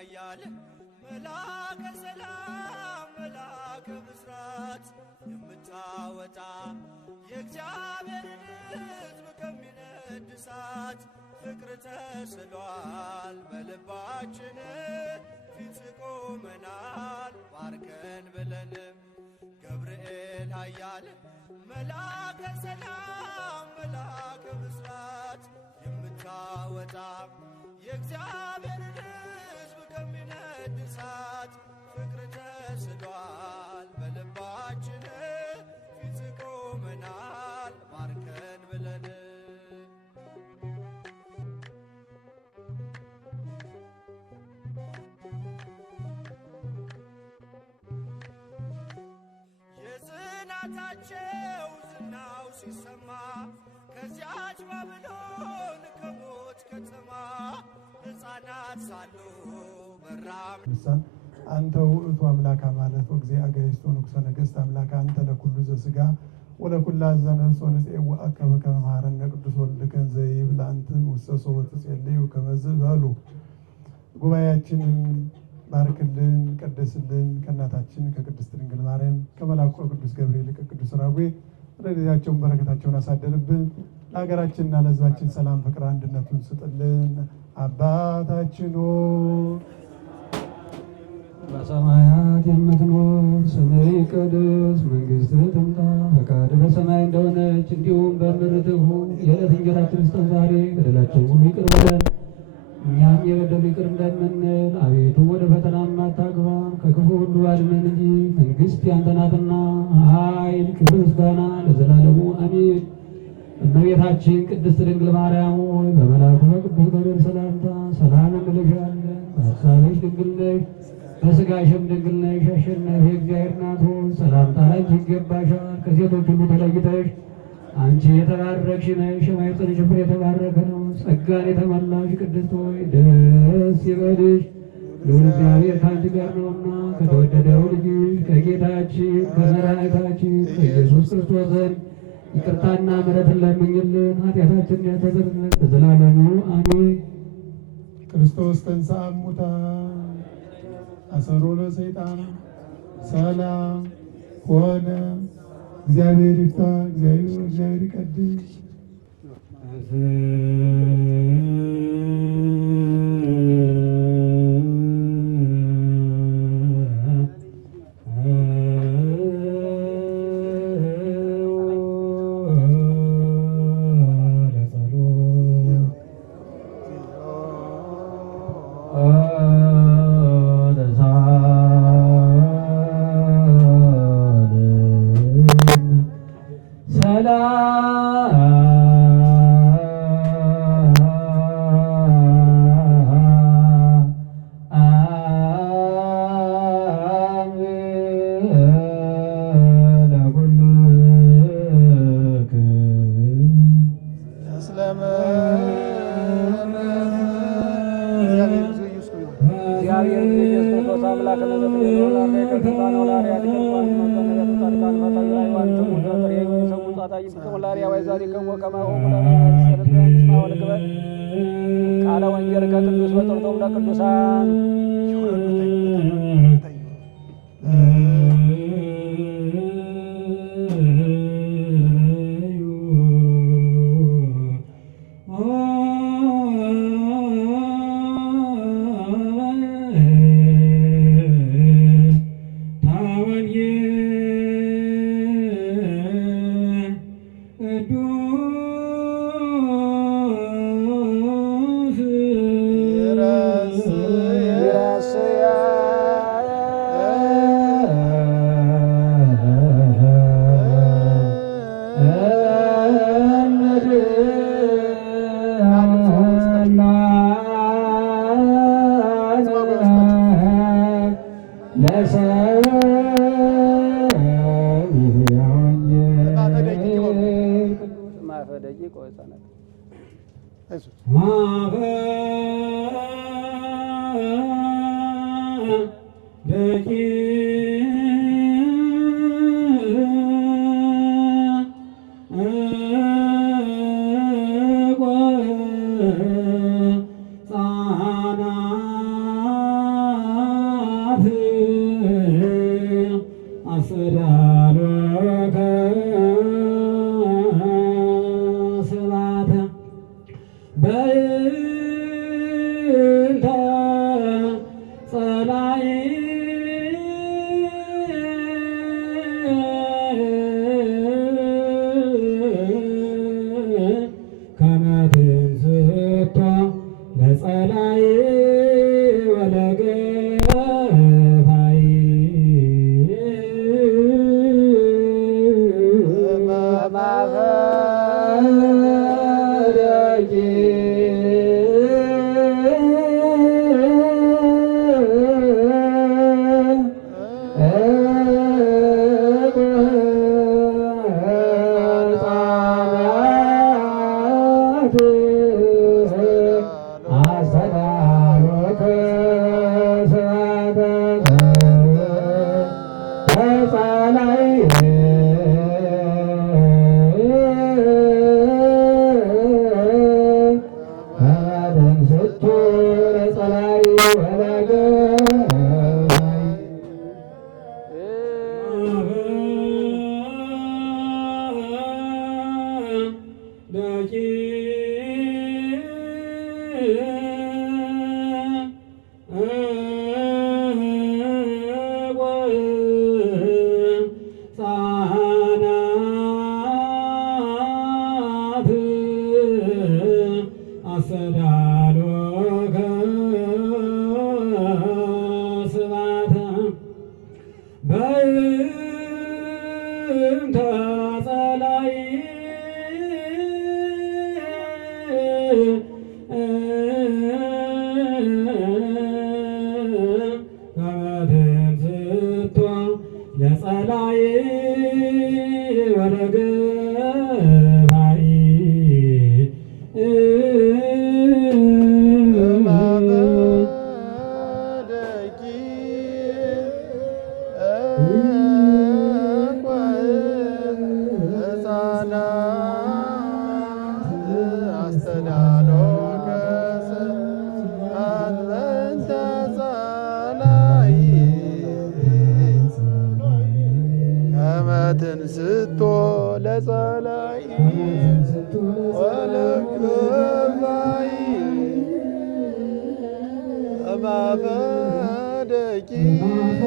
ኃያል መላከ ሰላም መላከ ብስራት የምታወጣ የእግዚአብሔርን ሕዝብ ከሚነድ እሳት ፍቅር ተስሏል በልባችን ፊት ቆመናል ባርከን ብለንም ገብርኤል ኃያል መላከ ሰላም መላከ ብስራት የምታወጣ የእግዚአብሔርን ሕዝብ ከሚነድ እሳት ፍቅር ተስሏል በልባችን ፊት ቆመናል ባርከን ብለን የጽናታቸው ዝናው ሲሰማ ከዚያች ባቢሎን ከሞት ከተማ ሕፃናት ሳሉ በራም አንተ ውእቱ አምላካ ማለት ወእግዚአ አጋዕዝቶ ንጉሠ ነገሥት አምላክ አንተ ለኩሉ ዘሥጋ ወለኩላ ዘነፍስ ወንጽኤው አከበ ከመ መሐረነ ቅዱስ ወልድከ ዘይብል አንተ ውሰሶ ወትጼልዩ ከመ በሉ። ጉባኤያችንን ባርክልን ቀደስልን። ከእናታችን ከቅድስት ድንግል ማርያም ከመልአኩ ቅዱስ ገብርኤል ከቅዱስ ራጉኤል ረድኤታቸውን በረከታቸውን አሳደርብን። ለሀገራችንና ለሕዝባችን ሰላም፣ ፍቅር፣ አንድነቱን ስጥልን። አባታችን ሆይ በሰማያት የምትኖር ስምህ ይቀደስ፣ መንግሥትህ ትምጣ፣ ፈቃድህ በሰማይ እንደሆነች እንዲሁም በምድር ትሁን። የዕለት እንጀራችንን ስጠን ዛሬ፣ በደላችንን ሁሉ ይቅር በለን እኛም የበደሉንን ይቅር እንደምንል፣ አቤቱ ወደ ፈተናም አታግባን ከክፉ ሁሉ አድነን እንጂ መንግሥት ያንተ ናትና ኃይል፣ ክብር፣ ምስጋና ለዘላለሙ አሜን። እመቤታችን ቅድስት ድንግል ማርያም ሆይ በመልአኩ በቅዱስ ገብርኤል ሰላምታ ሰላም እንልሻለን። በሐሳብሽ ድንግል ነሽ፣ በሥጋሽም ድንግል ነሽ። አሸናፊ የእግዚአብሔር እናት ሆይ ሰላምታ ላንቺ ይገባሻል። ከሴቶች ሁሉ ተለይተሽ አንቺ የተባረክሽ ነሽ፣ የማኅፀንሽ ፍሬ የተባረከ ነው። ጸጋን የተመላሽ ቅድስት ሆይ ደስ ይበልሽ፣ ልዑል እግዚአብሔር ከአንቺ ጋር ነውና ከተወደደው ልጅሽ ከጌታችን ከመድኃኒታችን ከኢየሱስ ክርስቶስ ዘንድ ይቅርታና ምሕረትን ለምኝልን ኃጢአታችንን ያስተሰርይልን ለዘላለሙ አሜን። ክርስቶስ ተንሥአ እሙታን አሰሮ ለሰይጣን ሰላም ሆነ። እግዚአብሔር ይፍታ፣ እግዚአብሔር ይቀድስ። ቃለ ወንጌል ከቅዱስ በጥርቶም ለቅዱሳን ይረስ አስተዳሎከ ስብሐተ በእንተ ጸላኢ ከመ ትንሥቶ ለጸላኢ ወለገፋኢ አስተዳሎከ ስብሐተ በእንተ ጸላኢ ከመ ትንሥቶ ለጸላኢ ወለገፋኢ ትንሥቶ ለጸላኢ ወለገፋኢ እማፈ ደቂቅ